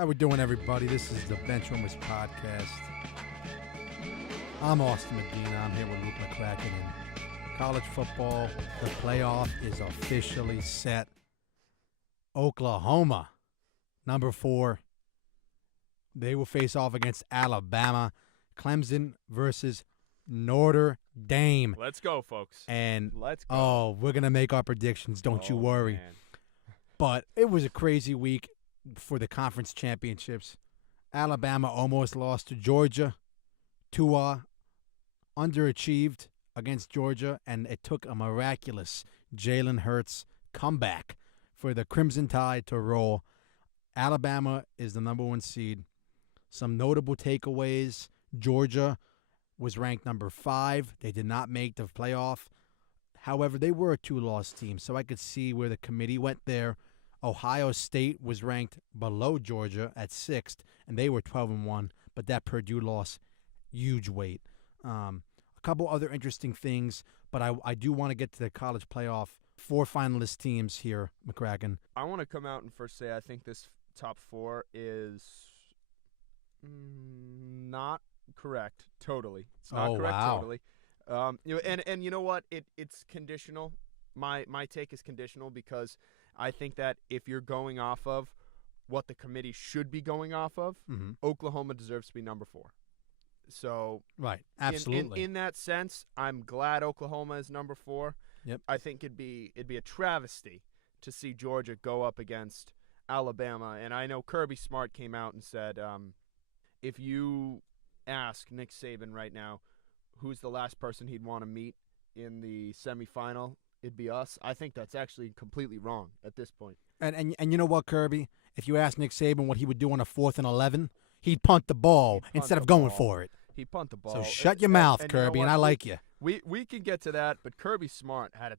How we doing, everybody? This is the Benchwarmers podcast. I'm Austin Medina. I'm here with Luke McCracken. And college football, the playoff is officially set. Oklahoma, number 4. They will face off against Alabama. Clemson versus Notre Dame. Let's go, folks. And Let's go. Oh, we're going to make our predictions. Don't you worry. Man. But it was a crazy week for the conference championships. Alabama almost lost to Georgia. Tua underachieved against Georgia, and it took a miraculous Jalen Hurts comeback for the Crimson Tide to roll. Alabama is the number 1 seed. Some notable takeaways. Georgia was ranked number 5. They did not make the playoff. However, they were a 2-loss team, so I could see where the committee went there. Ohio State was ranked below Georgia at 6th, and they were 12-1, but that Purdue loss, huge weight. A couple other interesting things, but I do want to get to the college playoff. 4 finalist teams here, McCracken. I want to come out and first say I think this top 4 is not correct totally. It's not correct totally. And you know what? It's conditional. My take is conditional because I think that if you're going off of what the committee should be going off of, Oklahoma deserves to be number 4. So right, absolutely. In that sense, I'm glad Oklahoma is number 4. Yep. I think it'd be a travesty to see Georgia go up against Alabama. And I know Kirby Smart came out and said, if you ask Nick Saban right now who's the last person he'd want to meet in the semifinal, it'd be us. I think that's actually completely wrong at this point. And you know what, Kirby? If you ask Nick Saban what he would do on a 4th and 11, he'd punt the ball instead of going for it. He'd punt the ball. So shut your mouth, Kirby, you know and I like you. We can get to that, but Kirby Smart had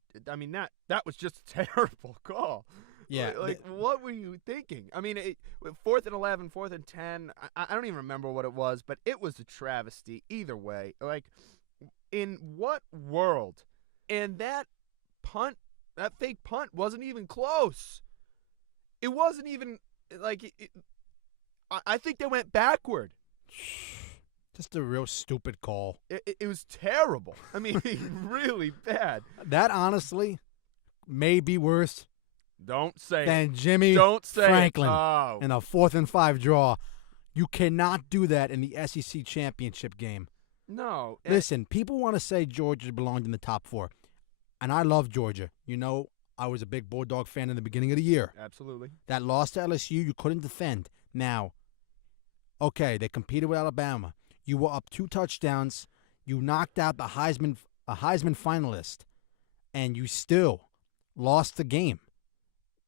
that was just a terrible call. Yeah. What were you thinking? I mean, 4th and 11, 4th and 10, I don't even remember what it was, but it was a travesty either way. Like, in what world? And that fake punt wasn't even close. It wasn't even, I think they went backward. Just a real stupid call. It was terrible. I mean, really bad. That, honestly, may be worse than Jimmy Franklin in a 4th and 5 draw. You cannot do that in the SEC championship game. No. Listen, people want to say Georgia belonged in the top 4. And I love Georgia. You know, I was a big Bulldog fan in the beginning of the year. Absolutely. That loss to LSU, you couldn't defend. Now, okay, they competed with Alabama. You were up 2 touchdowns. You knocked out a Heisman finalist, and you still lost the game.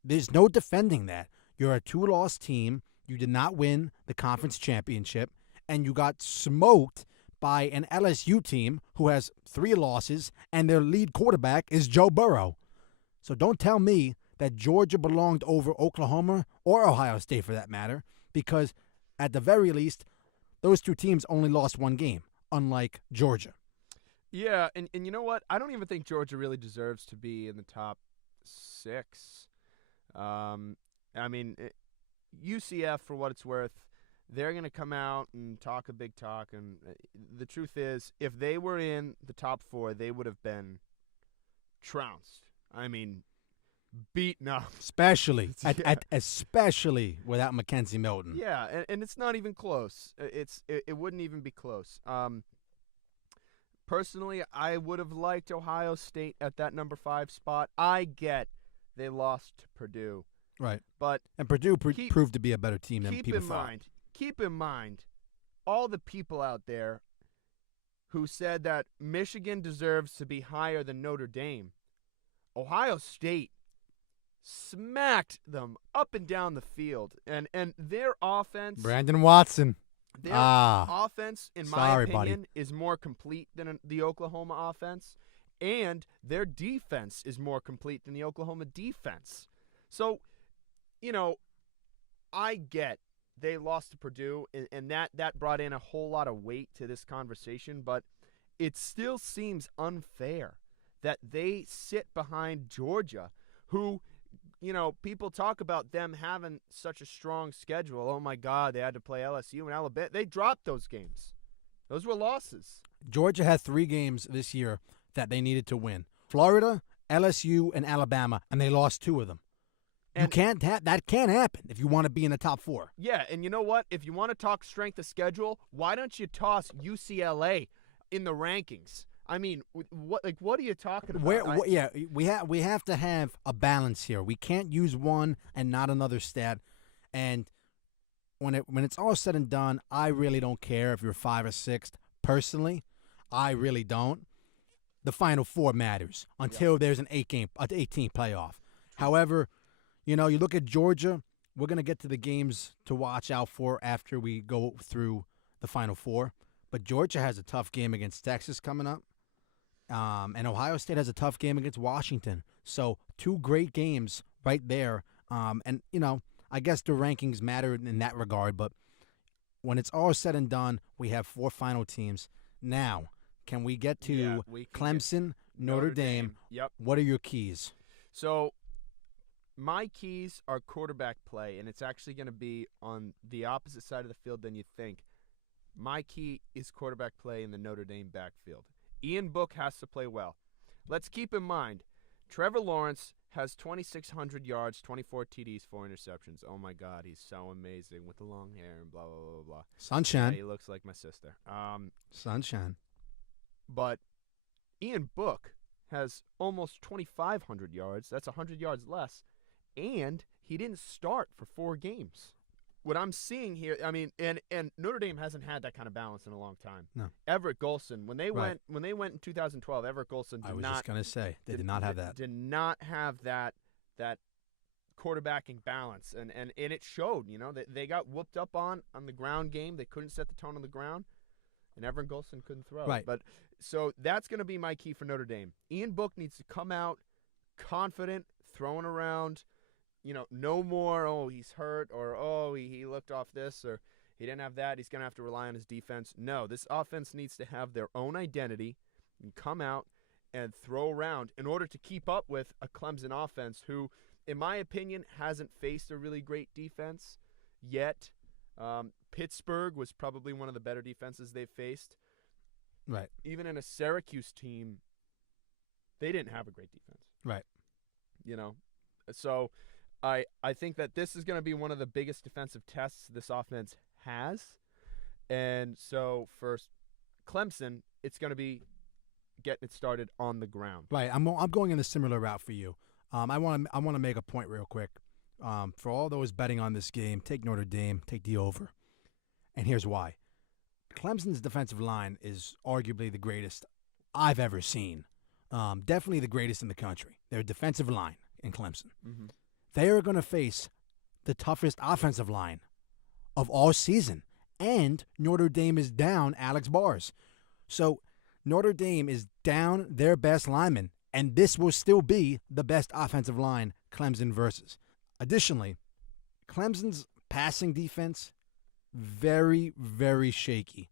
There's no defending that. You're a 2-loss team. You did not win the conference championship, and you got smoked by an LSU team who has 3 losses, and their lead quarterback is Joe Burrow. So don't tell me that Georgia belonged over Oklahoma or Ohio State for that matter, because at the very least, those 2 teams only lost 1 game, unlike Georgia. Yeah, and you know what? I don't even think Georgia really deserves to be in the top 6. I mean, UCF, for what it's worth, they're going to come out and talk a big talk. And the truth is, if they were in the top 4, they would have been trounced. I mean, beaten up. Especially without Mackenzie Milton. Yeah, and it's not even close. It wouldn't even be close. Personally, I would have liked Ohio State at that number 5 spot. I get they lost to Purdue. Right. And Purdue proved to be a better team than people thought. Keep in mind all the people out there who said that Michigan deserves to be higher than Notre Dame. Ohio State smacked them up and down the field. And their offense... Brandon Watson. Their offense, in my opinion, buddy. is more complete than the Oklahoma offense. And their defense is more complete than the Oklahoma defense. So, I get they lost to Purdue, and that brought in a whole lot of weight to this conversation, but it still seems unfair that they sit behind Georgia, who, people talk about them having such a strong schedule. Oh, my God, they had to play LSU and Alabama. They dropped those games. Those were losses. Georgia had 3 games this year that they needed to win. Florida, LSU, and Alabama, and they lost 2 of them. And That can't happen if you want to be in the top 4. Yeah, and you know what? If you want to talk strength of schedule, why don't you toss UCLA in the rankings? I mean, what are you talking about? We have to have a balance here. We can't use one and not another stat. And when it's all said and done, I really don't care if you're 5 or 6. Personally, I really don't. The Final Four matters until there's an 18 playoff. However, you look at Georgia. We're going to get to the games to watch out for after we go through the Final Four. But Georgia has a tough game against Texas coming up. And Ohio State has a tough game against Washington. So 2 great games right there. And, I guess the rankings matter in that regard. But when it's all said and done, we have 4 final teams. Now, can we get to Clemson, Notre Dame? Yep. What are your keys? So my keys are quarterback play, and it's actually going to be on the opposite side of the field than you think. My key is quarterback play in the Notre Dame backfield. Ian Book has to play well. Let's keep in mind, Trevor Lawrence has 2,600 yards, 24 TDs, 4 interceptions. Oh, my God, he's so amazing with the long hair and blah, blah, blah, blah. Sunshine. Yeah, he looks like my sister. Sunshine. But Ian Book has almost 2,500 yards. That's 100 yards less. And he didn't start for 4 games. What I'm seeing here, I mean, and Notre Dame hasn't had that kind of balance in a long time. No. Everett Golson, when they went in 2012, Everett Golson just going to say they did not have that. Did not have that quarterbacking balance, and it showed. They got whooped up on the ground game. They couldn't set the tone on the ground, and Everett Golson couldn't throw. Right. But so that's going to be my key for Notre Dame. Ian Book needs to come out confident, throwing around. No more, oh, he's hurt, or, oh, he looked off this, or he didn't have that. He's going to have to rely on his defense. No, this offense needs to have their own identity and come out and throw around in order to keep up with a Clemson offense who, in my opinion, hasn't faced a really great defense yet. Pittsburgh was probably one of the better defenses they've faced. Right. Even in a Syracuse team, they didn't have a great defense. Right. So I think that this is going to be one of the biggest defensive tests this offense has. And so for Clemson, it's going to be getting it started on the ground. Right. I'm going in a similar route for you. I want to make a point real quick. For all those betting on this game, take Notre Dame, take the over. And here's why. Clemson's defensive line is arguably the greatest I've ever seen. Definitely the greatest in the country. Their defensive line in Clemson. Mm-hmm. They are going to face the toughest offensive line of all season. And Notre Dame is down Alex Bars. So Notre Dame is down their best lineman, and this will still be the best offensive line Clemson versus. Additionally, Clemson's passing defense, very, very shaky.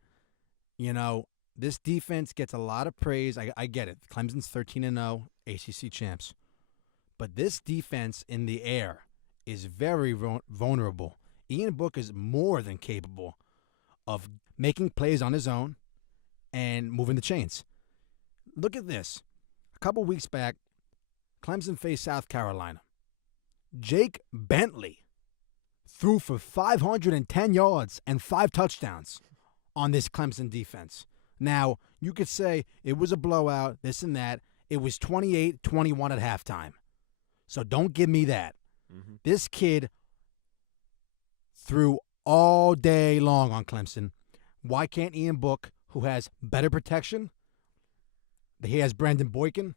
This defense gets a lot of praise. I get it. Clemson's 13-0, ACC champs. But this defense in the air is very vulnerable. Ian Book is more than capable of making plays on his own and moving the chains. Look at this. A couple weeks back, Clemson faced South Carolina. Jake Bentley threw for 510 yards and 5 touchdowns on this Clemson defense. Now, you could say it was a blowout, this and that. It was 28-21 at halftime. So don't give me that. Mm-hmm. This kid threw all day long on Clemson. Why can't Ian Book, who has better protection, he has Brandon Boykin,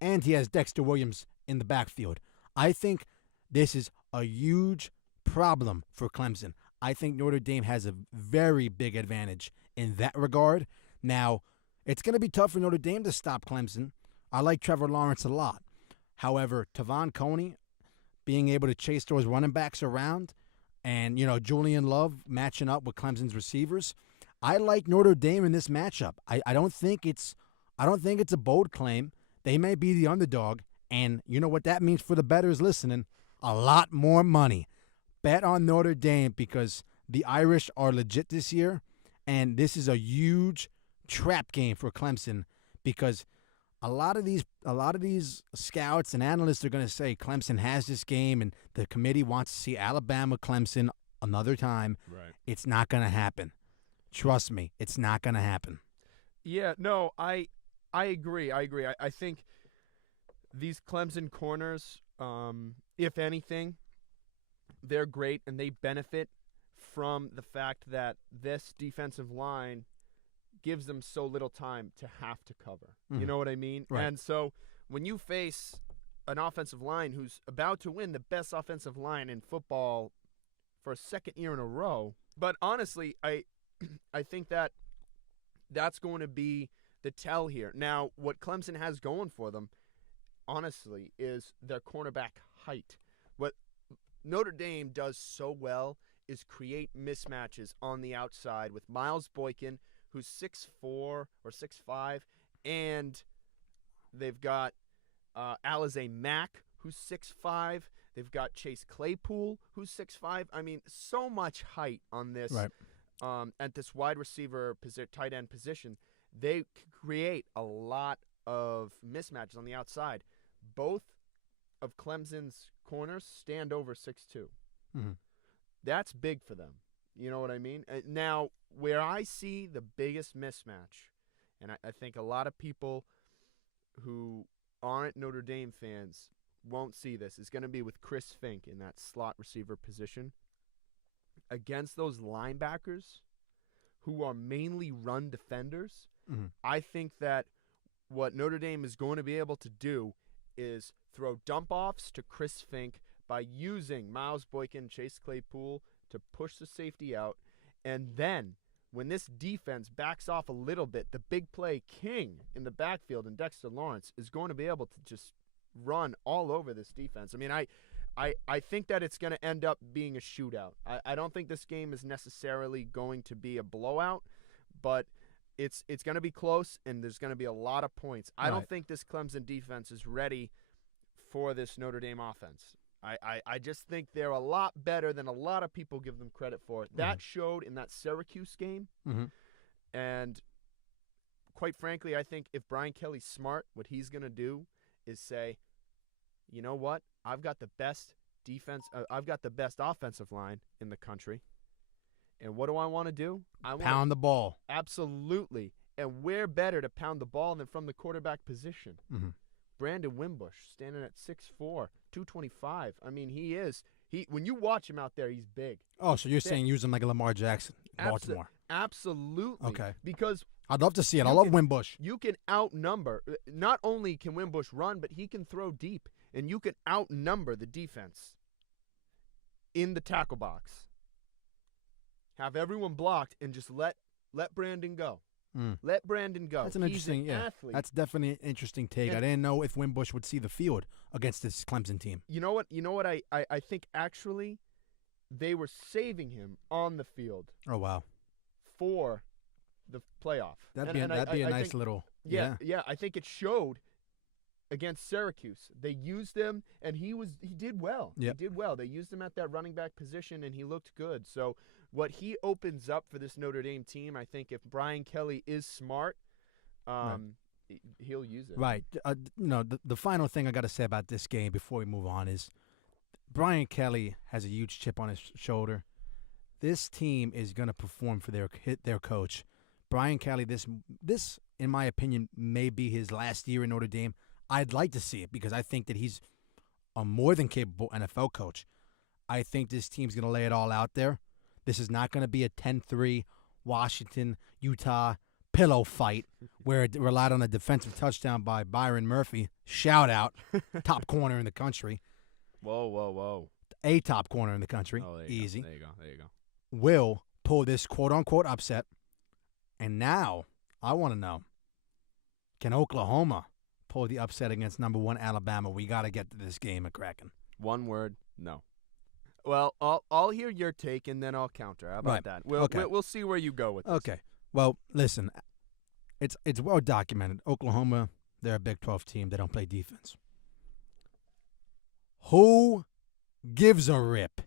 and he has Dexter Williams in the backfield? I think this is a huge problem for Clemson. I think Notre Dame has a very big advantage in that regard. Now, it's going to be tough for Notre Dame to stop Clemson. I like Trevor Lawrence a lot. However, Tavon Coney being able to chase those running backs around and, Julian Love matching up with Clemson's receivers, I like Notre Dame in this matchup. I don't think it's a bold claim. They may be the underdog, And you know what that means for the bettors listening? A lot more money. Bet on Notre Dame because the Irish are legit this year, and this is a huge trap game for Clemson because a lot of these scouts and analysts are going to say Clemson has this game and the committee wants to see Alabama Clemson another time. Right. It's not going to happen. Trust me, it's not going to happen. Yeah, no, I agree. I think these Clemson corners, if anything, they're great and they benefit from the fact that this defensive line gives them so little time to have to cover. Mm-hmm. You know what I mean? Right. And so when you face an offensive line who's about to win the best offensive line in football for a second year in a row, but honestly, I think that that's going to be the tell here. Now, what Clemson has going for them, honestly, is their cornerback height. What Notre Dame does so well is create mismatches on the outside with Miles Boykin, who's 6'4" or 6'5", and they've got Alize Mack, who's 6'5". They've got Chase Claypool, who's 6'5". I mean, so much height on this at this wide receiver tight end position. They create a lot of mismatches on the outside. Both of Clemson's corners stand over 6'2". Mm-hmm. That's big for them. You know what I mean? Now, where I see the biggest mismatch, and I think a lot of people who aren't Notre Dame fans won't see this, is going to be with Chris Fink in that slot receiver position against those linebackers who are mainly run defenders. Mm-hmm. I think that what Notre Dame is going to be able to do is throw dump-offs to Chris Fink by using Miles Boykin, Chase Claypool to push the safety out. And then when this defense backs off a little bit, the big play king in the backfield and Dexter Lawrence is going to be able to just run all over this defense. I mean, I think that it's going to end up being a shootout. I don't think this game is necessarily going to be a blowout, but it's going to be close, and there's going to be a lot of points. I don't think this Clemson defense is ready for this Notre Dame offense. I just think they're a lot better than a lot of people give them credit for. That showed in that Syracuse game. Mm-hmm. And quite frankly, I think if Brian Kelly's smart, what he's going to do is say, you know what? I've got the best defense. I've got the best offensive line in the country. And what do I want to do? Pound the ball. Absolutely. And where better to pound the ball than from the quarterback position? Mm-hmm. Brandon Wimbush standing at 6'4", 225. I mean, he is. When you watch him out there, he's big. Oh, so you're saying use him like a Lamar Jackson, Baltimore? Absolutely. Okay. Because I'd love to see it. I love Wimbush. You can outnumber. Not only can Wimbush run, but he can throw deep, and you can outnumber the defense in the tackle box. Have everyone blocked and just let Brandon go. Let Brandon go. That's an interesting, athlete. That's definitely an interesting take. I didn't know if Wimbush would see the field against this Clemson team. You know what? I think actually they were saving him on the field. Oh wow. For the playoff. That'd be a nice little. Yeah. I think it showed against Syracuse. They used him, and he did well. Yep. He did well. They used him at that running back position, and he looked good. So what he opens up for this Notre Dame team, I think if Brian Kelly is smart, he'll use it. Right. The final thing I got to say about this game before we move on is Brian Kelly has a huge chip on his shoulder. This team is going to perform for their coach. Brian Kelly, this in my opinion, may be his last year in Notre Dame. I'd like to see it because I think that he's a more than capable NFL coach. I think this team's going to lay it all out there. This is not going to be a 10-3 Washington, Utah pillow fight where it relied on a defensive touchdown by Byron Murphy. Shout out, top corner in the country. Whoa. A top corner in the country. Oh, easy. There you go. Will pull this quote-unquote upset. And now I want to know, can Oklahoma pull the upset against number 1 Alabama? We got to get to this game at Kraken. One word, no. Well, I'll hear your take, and then I'll counter. How about that? We'll see where you go with this. Okay. Well, listen, it's well documented. Oklahoma, they're a Big 12 team. They don't play defense. Who gives a rip?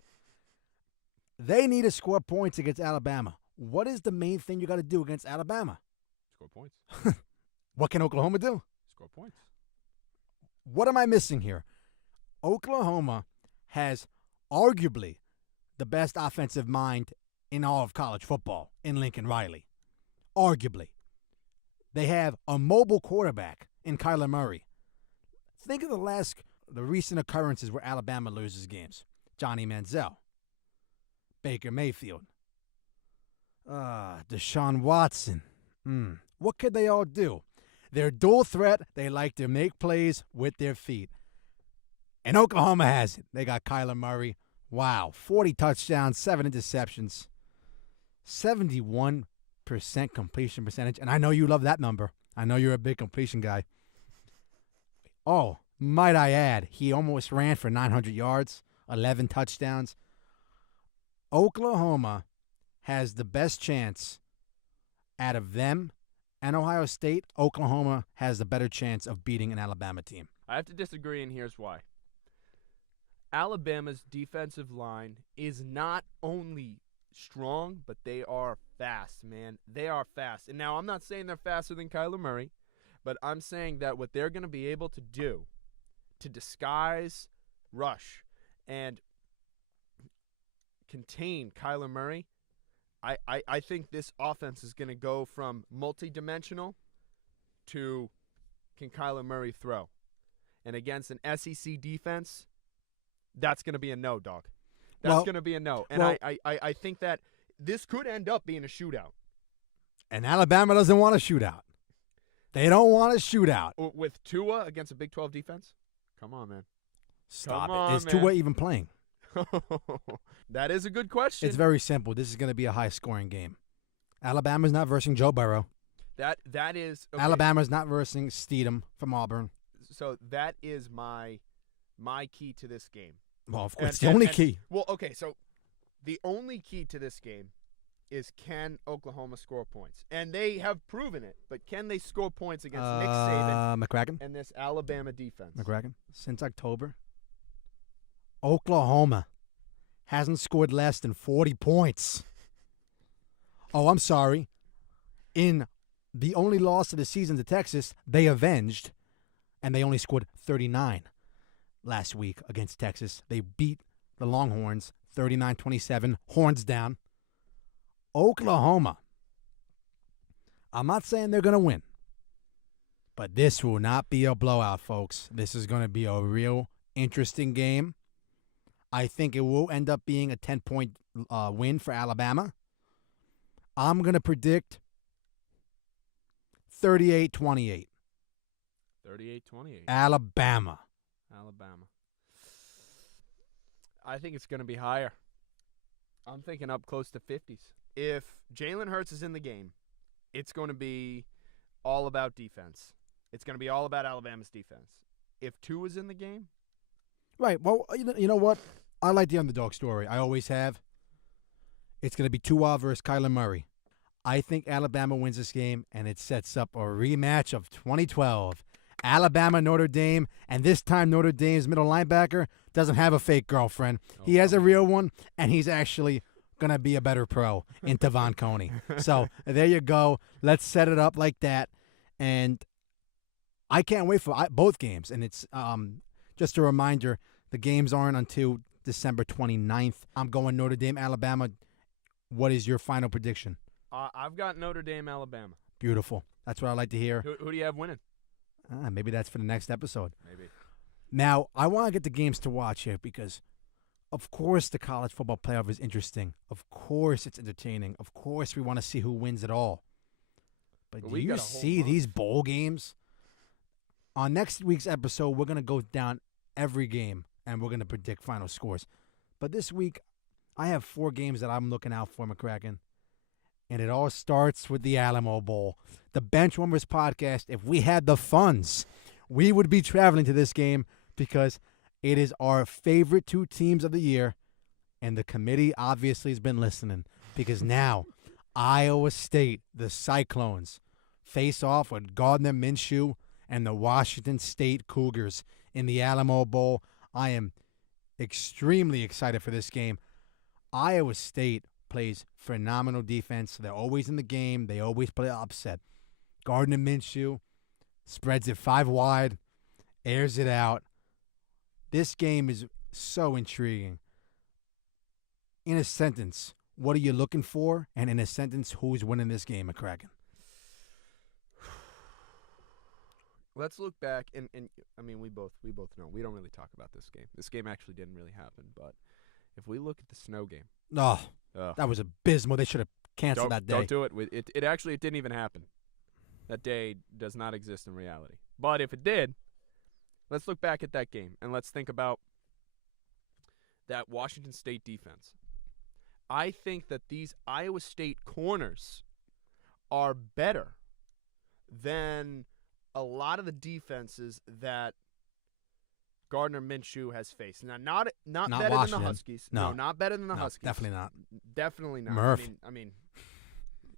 They need to score points against Alabama. What is the main thing you got to do against Alabama? Score points. What can Oklahoma do? Score points. What am I missing here? Oklahoma has arguably the best offensive mind in all of college football in Lincoln Riley. Arguably. They have a mobile quarterback in Kyler Murray. Think of the recent occurrences where Alabama loses games. Johnny Manziel. Baker Mayfield. Deshaun Watson. What could they all do? They're dual threat. They like to make plays with their feet. And Oklahoma has it. They got Kyler Murray. Wow. 40 touchdowns, 7 interceptions. 71% completion percentage. And I know you love that number. I know you're a big completion guy. Oh, might I add, he almost ran for 900 yards, 11 touchdowns. Oklahoma has the best chance out of them and Ohio State. Oklahoma has the better chance of beating an Alabama team. I have to disagree, and here's why. Alabama's defensive line is not only strong, but they are fast, man. They are fast. And now I'm not saying they're faster than Kyler Murray, but I'm saying that what they're going to be able to do to disguise rush and contain Kyler Murray, I think this offense is going to go from multidimensional to can Kyler Murray throw? And against an SEC defense, that's going to be a no, dog. That's going to be a no. And I think that this could end up being a shootout. And Alabama doesn't want a shootout. They don't want a shootout. With Tua against a Big 12 defense? Come on, man. Stop it. Is Tua even playing? That is a good question. It's very simple. This is going to be a high-scoring game. Alabama's not versing Joe Burrow. That is okay. Alabama's not versing Steedham from Auburn. So that is my key to this game. Well, of course, it's the only key. Well, okay, so the only key to this game is can Oklahoma score points? And they have proven it, but can they score points against Nick Saban McCracken? and this Alabama defense? McCracken? Since October, Oklahoma hasn't scored less than 40 points. Oh, I'm sorry. In the only loss of the season to Texas, they avenged, and they only scored 39 last week against Texas. They beat the Longhorns 39-27, horns down. Oklahoma, I'm not saying they're going to win, but this will not be a blowout, folks. This is going to be a real interesting game. I think it will end up being a 10-point win for Alabama. I'm going to predict 38-28. 38-28. Alabama. I think it's going to be higher. I'm thinking up close to 50s. If Jalen Hurts is in the game, it's going to be all about defense. It's going to be all about Alabama's defense. If Tua is in the game. Right. Well, you know what? I like the underdog story. I always have. It's going to be Tua versus Kyler Murray. I think Alabama wins this game, and it sets up a rematch of 2012. Alabama, Notre Dame, and this time Notre Dame's middle linebacker doesn't have a fake girlfriend. He has a real one, and he's actually going to be a better pro in Tavon Coney. So there you go. Let's set it up like that. And I can't wait for both games. And it's just a reminder, the games aren't until December 29th. I'm going Notre Dame, Alabama. What is your final prediction? I've got Notre Dame, Alabama. Beautiful. That's what I like to hear. Who do you have winning? Maybe that's for the next episode. Maybe. Now, I want to get the games to watch here because, of course, the college football playoff is interesting. Of course, it's entertaining. Of course, we want to see who wins it all. But do you see these bowl games? On next week's episode, we're going to go down every game, and we're going to predict final scores. But this week, I have 4 games that I'm looking out for, McCracken. And it all starts with the Alamo Bowl. The Benchwarmers podcast, if we had the funds, we would be traveling to this game because it is our favorite 2 teams of the year. And the committee obviously has been listening because now Iowa State, the Cyclones, face off with Gardner Minshew and the Washington State Cougars in the Alamo Bowl. I am extremely excited for this game. Iowa State plays phenomenal defense. They're always in the game. They always play upset. Gardner Minshew spreads it 5 wide, airs it out. This game is so intriguing. In a sentence, what are you looking for? And in a sentence, who's winning this game, McCracken? Let's look back, and I mean, we both know. We don't really talk about this game. This game actually didn't really happen, but if we look at the snow game. Oh, that was abysmal. They should have canceled that day. Don't do it. It actually didn't even happen. That day does not exist in reality. But if it did, let's look back at that game, and let's think about that Washington State defense. I think that these Iowa State corners are better than a lot of the defenses that Gardner Minshew has faced. Now, not better Washington. than the Huskies. No, not better than the Huskies. Definitely not. Definitely not. Murph. I mean,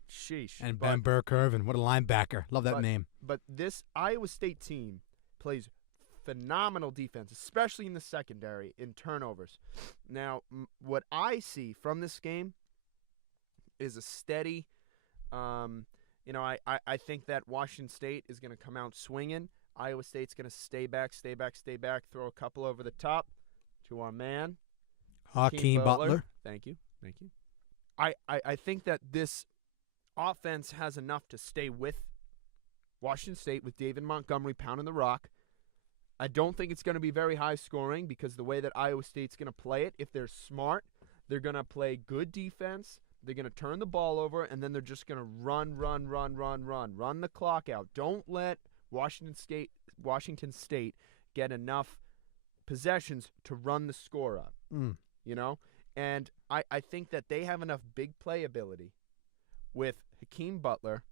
sheesh. And Ben Burke-Irvin, what a linebacker. Love that name. But this Iowa State team plays phenomenal defense, especially in the secondary in turnovers. Now, what I see from this game is a steady I think that Washington State is going to come out swinging. Iowa State's going to stay back, throw a couple over the top to our man, Hakeem Butler. Thank you. I think that this offense has enough to stay with Washington State with David Montgomery pounding the rock. I don't think it's going to be very high scoring because the way that Iowa State's going to play it, if they're smart, they're going to play good defense. They're going to turn the ball over, and then they're just going to run the clock out. Don't let Washington State get enough possessions to run the score up, And I think that they have enough big play ability with Hakeem Butler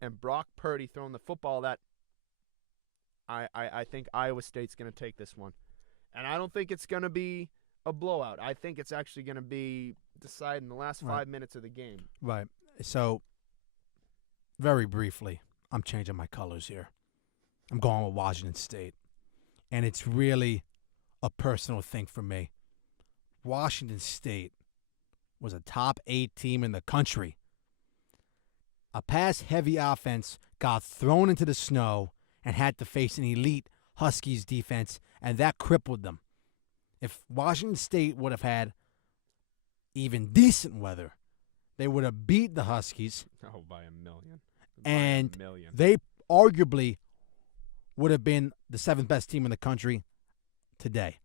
and Brock Purdy throwing the football that I think Iowa State's going to take this one. And I don't think it's going to be a blowout. I think it's actually going to be decided in the last 5 minutes of the game. Right. So, very briefly, I'm changing my colors here. I'm going with Washington State. And it's really a personal thing for me. Washington State was a top 8 team in the country. A pass-heavy offense got thrown into the snow and had to face an elite Huskies defense, and that crippled them. If Washington State would have had even decent weather, they would have beat the Huskies. Oh, by a million. And they arguably would have been the 7th best team in the country today.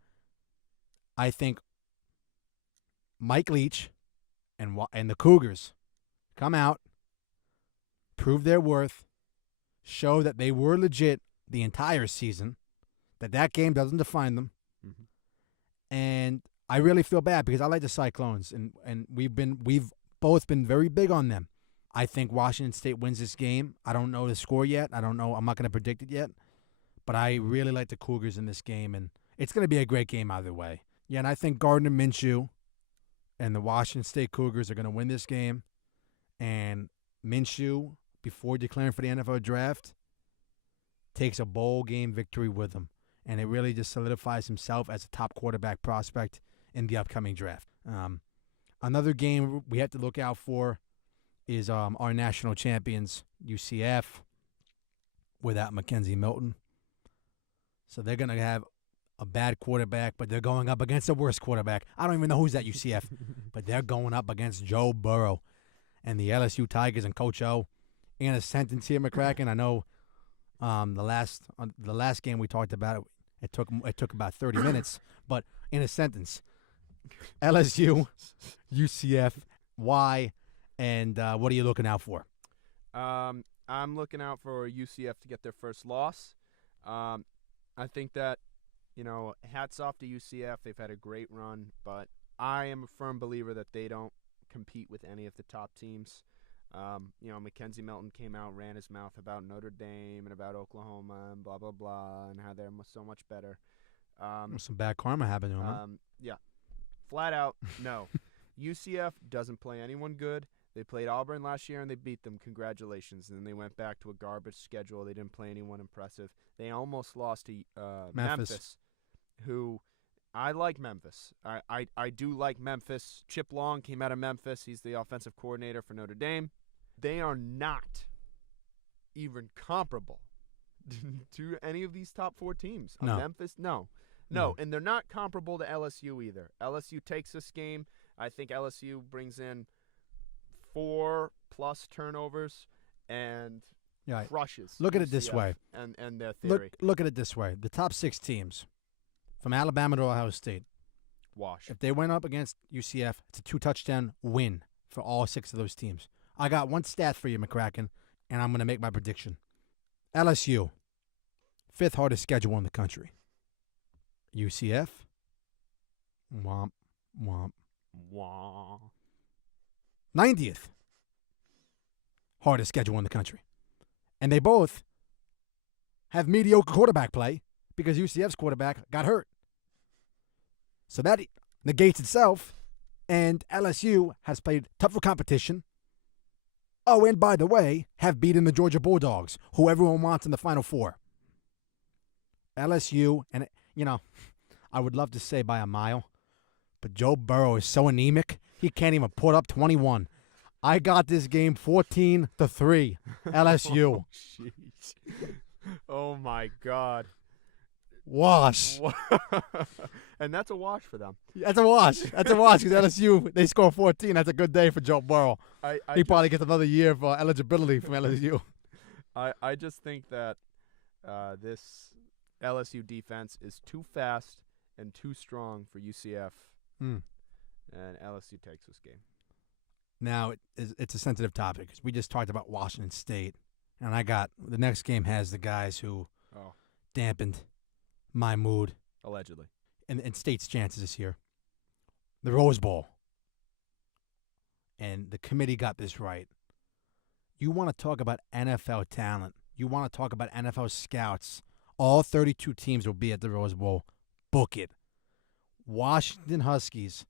I think Mike Leach and the Cougars come out, prove their worth, show that they were legit the entire season, that game doesn't define them. Mm-hmm. And I really feel bad because I like the Cyclones, and we've both been very big on them. I think Washington State wins this game. I don't know the score yet. I don't know. I'm not going to predict it yet. But I really like the Cougars in this game, and it's going to be a great game either way. Yeah, and I think Gardner Minshew and the Washington State Cougars are going to win this game. And Minshew, before declaring for the NFL draft, takes a bowl game victory with him. And it really just solidifies himself as a top quarterback prospect in the upcoming draft. Another game we have to look out for is our national champions, UCF, without Mackenzie Milton. So they're going to have a bad quarterback, but they're going up against the worst quarterback. I don't even know who's at UCF, but they're going up against Joe Burrow and the LSU Tigers and Coach O. In a sentence here, McCracken, I know the last game we talked about, it took about 30 minutes, but in a sentence, LSU, UCF, why, and what are you looking out for? I'm looking out for UCF to get their first loss. I think that, hats off to UCF. They've had a great run, but I am a firm believer that they don't compete with any of the top teams. Mackenzie Milton came out, ran his mouth about Notre Dame and about Oklahoma and blah, blah, blah, and how they're so much better. Some bad karma happened to him. Yeah. Flat out, no. UCF doesn't play anyone good. They played Auburn last year, and they beat them. Congratulations. And then they went back to a garbage schedule. They didn't play anyone impressive. They almost lost to Memphis, who I like Memphis. I do like Memphis. Chip Long came out of Memphis. He's the offensive coordinator for Notre Dame. They are not even comparable to any of these top 4 teams. No. Memphis, no. And they're not comparable to LSU either. LSU takes this game. I think LSU brings in 4+ turnovers and crushes. Look at it this UCF way. And their theory. Look at it this way. The top 6 teams, from Alabama to Ohio State, Wash. if they went up against UCF, it's a 2-touchdown win for all 6 of those teams. I got one stat for you, McCracken, and I'm going to make my prediction. LSU, 5th hardest schedule in the country. UCF, womp, womp. Wah. 90th hardest schedule in the country. And they both have mediocre quarterback play because UCF's quarterback got hurt. So that negates itself, and LSU has played tougher competition. Oh, and by the way, have beaten the Georgia Bulldogs, who everyone wants in the Final Four. LSU, and, I would love to say by a mile, but Joe Burrow is so anemic, he can't even put up 21. I got this game 14-3, LSU. Oh, jeez. Oh, my God. Wash. And that's a wash for them. That's a wash. That's a wash because LSU, they score 14. That's a good day for Joe Burrow. He probably gets another year of eligibility from LSU. I just think that this LSU defense is too fast and too strong for UCF, and LSU takes this game. Now, it's a sensitive topic because we just talked about Washington State, and the next game has the guys who dampened my mood. Allegedly. And State's chances this year. The Rose Bowl. And the committee got this right. You want to talk about NFL talent. You want to talk about NFL scouts. All 32 teams will be at the Rose Bowl. Book it. Washington Huskies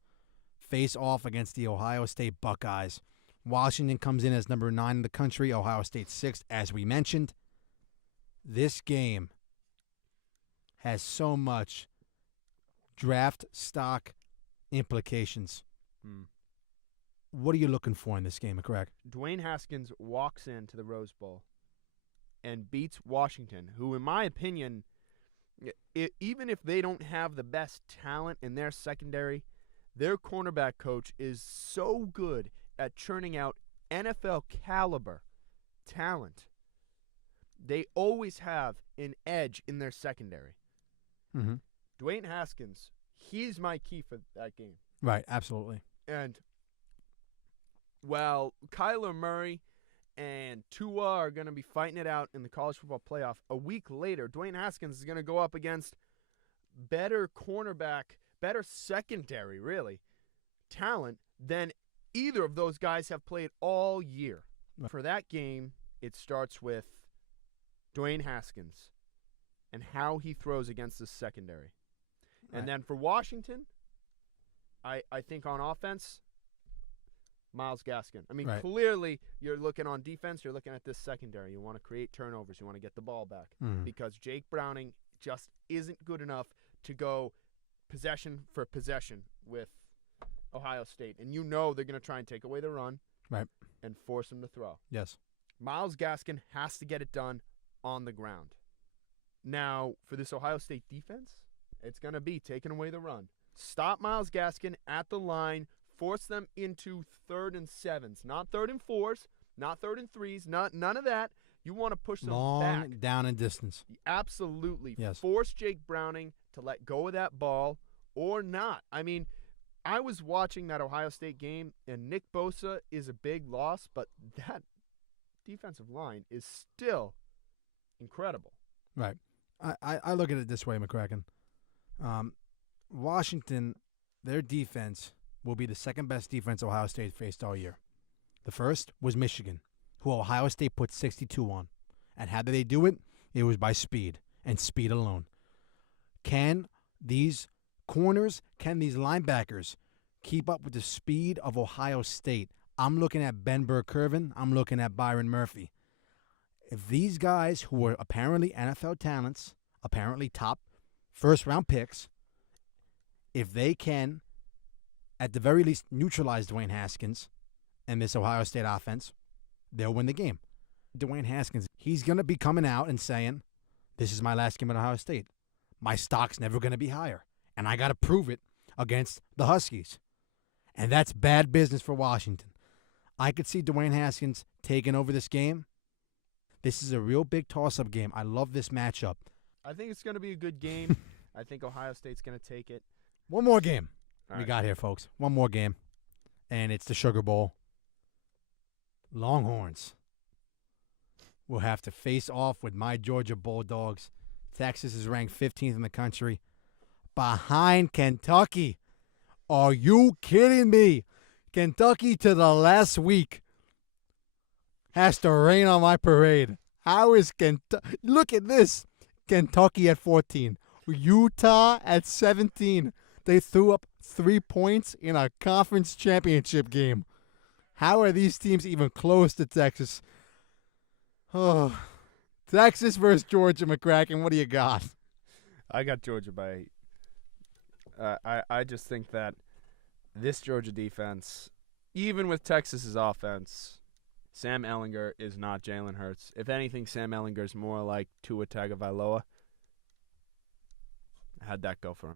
face off against the Ohio State Buckeyes. Washington comes in as number 9 in the country. Ohio State 6th, as we mentioned. This game has so much draft stock implications. What are you looking for in this game, correct? Dwayne Haskins walks into the Rose Bowl and beats Washington, who, in my opinion, even if they don't have the best talent in their secondary, their cornerback coach is so good at churning out NFL caliber talent. They always have an edge in their secondary. Mm-hmm. Dwayne Haskins, he's my key for that game. Right, absolutely. And while Kyler Murray and Tua are going to be fighting it out in the college football playoff, a week later, Dwayne Haskins is going to go up against better cornerback, better secondary, really, talent than either of those guys have played all year. Right. For that game, it starts with Dwayne Haskins and how he throws against the secondary. Right. And then for Washington, I think on offense, Myles Gaskin. I mean, right. Clearly you're looking on defense, you're looking at this secondary. You want to create turnovers. You want to get the ball back because Jake Browning just isn't good enough to go possession for possession with Ohio State. And they're going to try and take away the run and force him to throw. Yes. Myles Gaskin has to get it done on the ground. Now, for this Ohio State defense, it's going to be taking away the run. Stop Myles Gaskin at the line. Force them into 3rd and 7s. Not 3rd and 4s. Not 3rd and 3s. None of that. You want to push them long back. Down and distance. Absolutely. Yes. Force Jake Browning to let go of that ball or not. I mean, I was watching that Ohio State game, and Nick Bosa is a big loss, but that defensive line is still incredible. Right. I look at it this way, McCracken. Washington, their defense will be the second best defense Ohio State faced all year. The first was Michigan, who Ohio State put 62 on. And how did they do it? It was by speed, and speed alone. Can these corners, can these linebackers keep up with the speed of Ohio State? I'm looking at Ben Burke-Kirven. I'm looking at Byron Murphy. If these guys, who are apparently NFL talents, apparently top first-round picks, if they can, at the very least, neutralize Dwayne Haskins and this Ohio State offense, they'll win the game. Dwayne Haskins, he's going to be coming out and saying, this is my last game at Ohio State. My stock's never going to be higher, and I got to prove it against the Huskies. And that's bad business for Washington. I could see Dwayne Haskins taking over this game. This is a real big toss-up game. I love this matchup. I think it's going to be a good game. I think Ohio State's going to take it. One more game All we right. got here, folks. One more game, and it's the Sugar Bowl. Longhorns will have to face off with my Georgia Bulldogs. Texas is ranked 15th in the country, behind Kentucky. Are you kidding me? Kentucky to the last week has to rain on my parade. How is Kentucky? Look at this. Kentucky at 14. Utah at 17. They threw up 3 points in a conference championship game. How are these teams even close to Texas? Oh, Texas versus Georgia, McCracken. What do you got? I got Georgia by 8. I just think that this Georgia defense, even with Texas's offense, Sam Ehlinger is not Jalen Hurts. If anything, Sam Ehlinger is more like Tua Tagovailoa. How'd that go for him?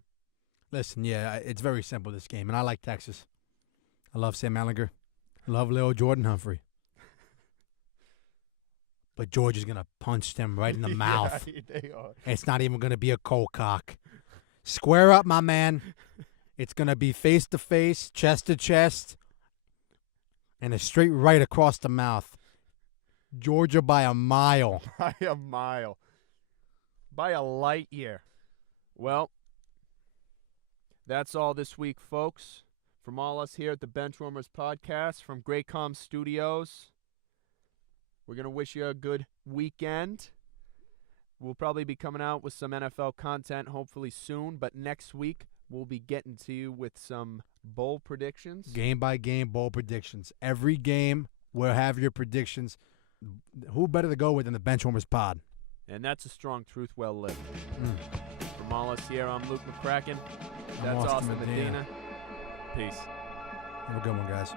Listen, yeah, it's very simple, this game, and I like Texas. I love Sam Ehlinger. I love little Jordan Humphrey. But Georgia's going to punch them right in the mouth. Yeah, they are. It's not even going to be a cold cock. Square up, my man. It's going to be face-to-face, chest-to-chest, and a straight right across the mouth. Georgia by a mile. By a mile. By a light year. Well, that's all this week, folks. From all us here at the Benchwarmers podcast from Graycom Studios, we're going to wish you a good weekend. We'll probably be coming out with some NFL content hopefully soon, but next week we'll be getting to you with some bowl predictions. Game-by-game bowl predictions. Every game, we'll have your predictions. Who better to go with than the Benchwarmers pod? And that's a strong truth well lived. From all us here, I'm Luke McCracken. I'm That's Austin Austin Medina. Peace. Have a good one, guys.